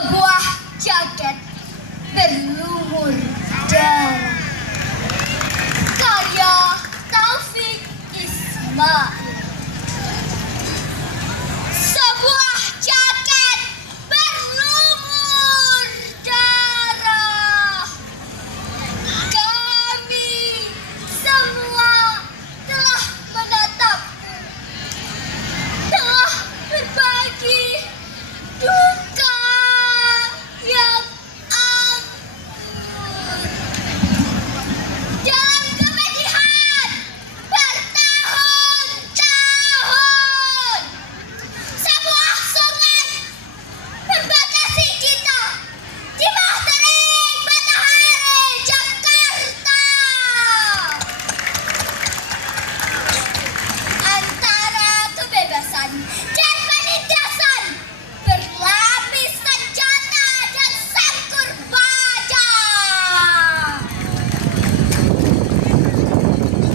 sebuah jaket berlumur darah karya Taufik Ismail. Sebuah jaket berlumur darah. Kami semua telah menatapmu, telah berbagi duka yang anggun dalam kemedihan bertahun-tahun. Sebuah sungai membatasi kita di bawah terik matahari Jakarta. Antara kebebasan dan penindasan, berlapis senjata dan sangkur baja.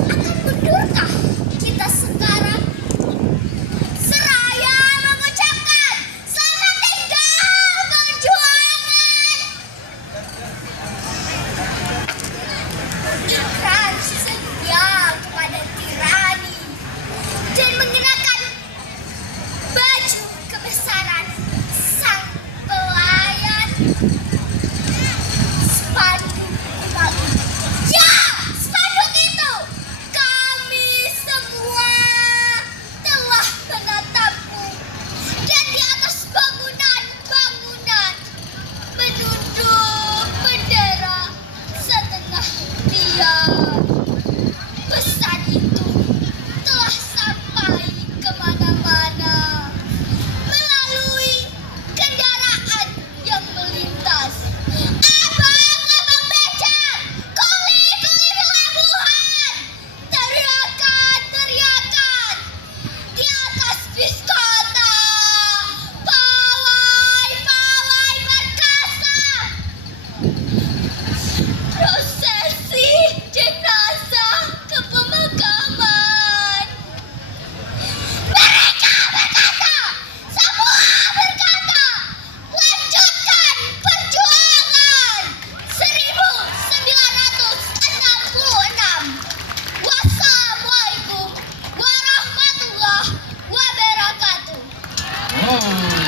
Akan mundurkah kita sekarang? Seraya mengucapkan selamat tinggal perjuangan. Ikrar setia kepada tirani dan mengenakan baju kebesaran sang pelayan.